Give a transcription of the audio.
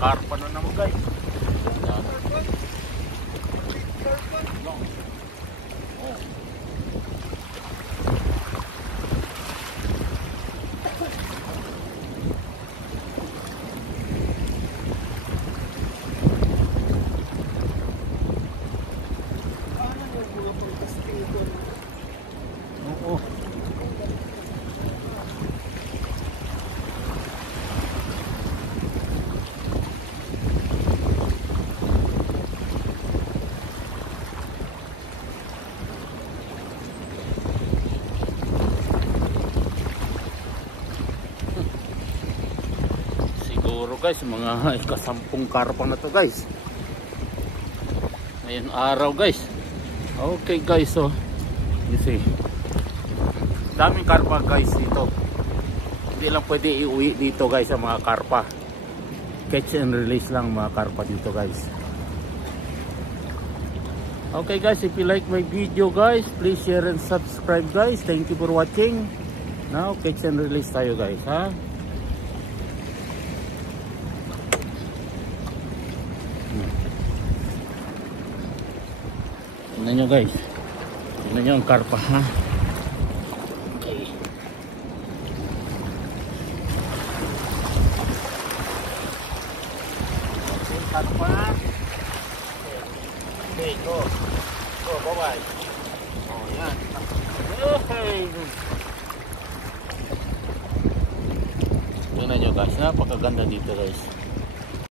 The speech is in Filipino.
karpa na naman guys. Yan. No. Oh. Oo. Siguro guys, mga ikasampung karpa na to guys. Ngayon araw guys. Okay guys, so you see, daming karpa guys dito. Hindi lang pwede iuwi dito guys ang mga karpa. Catch and release lang mga karpa dito guys. Okay guys, if you like my video guys, please share and subscribe guys. Thank you for watching. Now catch and release tayo guys, ha. Tingnan nyo guys. Tingnan nyo ang karpa, ha. Okay. Okay, karpa. Okay, go. Go, bye-bye. Oh, yan. Okay. Tingnan nyo guys, napakaganda dito guys.